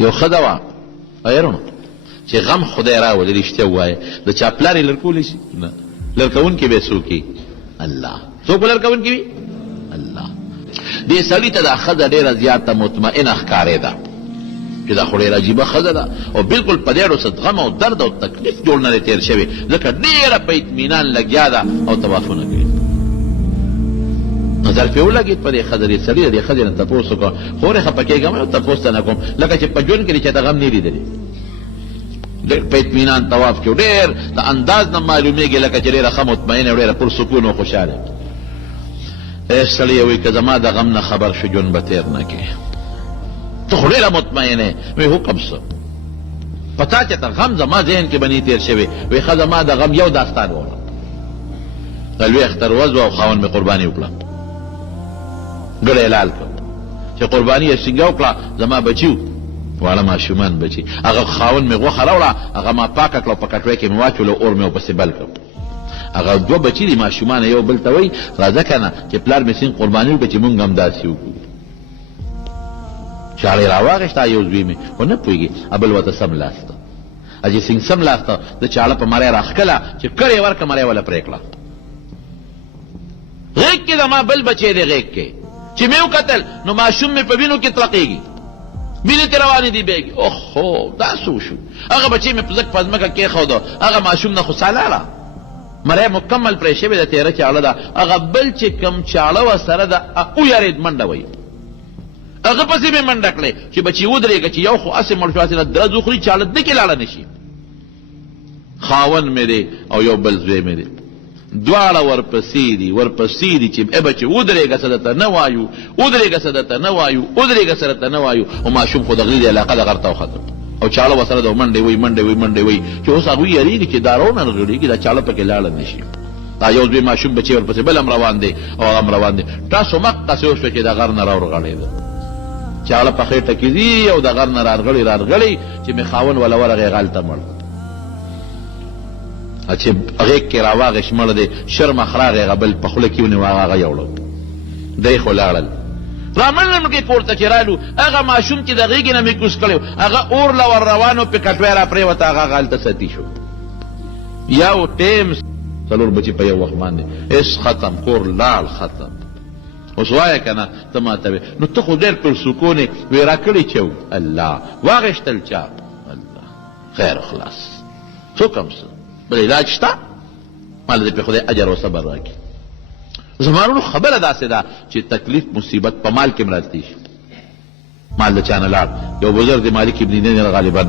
یو ښځه وه غیرونو چې غم خدای راولي رښتیا ووایه د چا پلار یې لرکولی شي نه لرکوونکي به یې څوک وي الله څوک به لرکوونکي وي الله دې سړي ته دا ښځه ډېره زیاته مطمئنه ښکارېده چې دا خو ډېره عجیبه ښځه ده او بلکل په دې ډول غم او درد او تکلیف جوړ نه دی تېر شوی ځکه ډېره په اطمینان لګیا ده او طوافونه کوي نظر پې ولګېد په دې ښځه دې سړي د دې ښځې نه تپوس وکړه خورې خفه کېږم یو تپوس ته نه کوم لکه چې په ژوند کې دې چاته غم نه لیدلی ډېر په اطمینان طواف کې ډېر د انداز نه معلومېږي لکه چې ډېره ښه مطمئنه او ډېره پرسکون او خوشحاله سړی وایي که زما د غم نه خبر شو ژوند به تېر نه کړې ته خو ډېره مطمئنه وایي حکم څه په تا چې ته غم زما ذهن کې به نه تېر شوی وایي ښه زما د غم یو داستان ووړه د لوی اختر ورځ وه او خاوند مې قرباني وکړه ګډه یې لال کړ چې قرباني یې څنګه وکړه زما بچي و واړه ماشومان بچي هغه خاوند مې غوښه راوړه هغه ما پاکه کړه او په کټوۍ کې مې واچوله اور مې ورپسې بل کړ هغه دوه بچي دي ماشومان یو بل ته وایي راځه که نه چې پلار مې څنګه قرباني وکړه چې مونږ هم داسې وکړو چاړه یې راواغېسته یو زوی مې خو نه پوهېږي بل ورته سملاسته چې څنګه سملاسته د چاړه په مری راښکله چې کړې یې ورکړه مری وله پرې کړه غېږ کې زما بل بچی دی غېږ کې چې مې وکتل نو ماشوم مې په وینو کې تلقېږي وینې ترې روانې دي بیګي اوهو دا څه وشو هغه بچی مې په ځکه په ځمکه کېښوده هغه ماشوم نه خو سالاړه مری مکمل پرې شوې ده تېره چاړه ده هغه بل چې کم چاړه وه سره ده ویارېد منډه وایي هغه پسې مې منډه کړې چې بچي ودرېږه چې یو خو هسې مړ شو هسې نه درز وخوري چاړه دکې لاړه نه شي خاوند مې دی او یو بل زوی مې دی دواړه ورپسې دي چې ای بچې ودرېږه څه درته نه وایو ودرېږه څه درته نه وایو ودرېږه څه درته نه وایو او ماشوم خو د غلي د علاقه د غر ته وختل او چاړه ورسره ده منډې وایي چې اوس هغوی یېرېږي چې دا رونغړېږي دا چاړه پکې لاړه نه شي دا یو دوی ماشوم بچی ورپسې بل هم روان دی او هغه هم روان دی تاسو مقصې وشوه چې د غر نه راورغړېده چاړه په خېټه کې ځي او د غر نه رارغړي چې مې خاوند وله ورغې غلته مړ چې غېږ کې راواغېش مړ دی شرمخ راغی هغه بل په خوله کې ونیو هغه یوړل دی خو لاړل رامنډ مکې کور ته چې رالو هغه ماشوم چې د غېږې نه مې کوز کړی هغه اور له ور روانو پې کټوی را پرېوته هغه هلته ستی شو یو ټیم څلور بچي په یو وخت باندې اس ختم کور لاړ ختم اوس وایه که نه ته ماته وې نو ته خو ډېر پرسکون یې وې راکړی چې الله واغېشتل چا الله خیر خلاص څوک هم څه بل علاج شته ماله دې پې خدای اجر و صبر راکړي زما وروڼو خبره داسې ده چې تکلیف مصیبت په مال کې هم راځي مال د چا نه لاړ یو بزرګ د مالک ابن دینار غالبا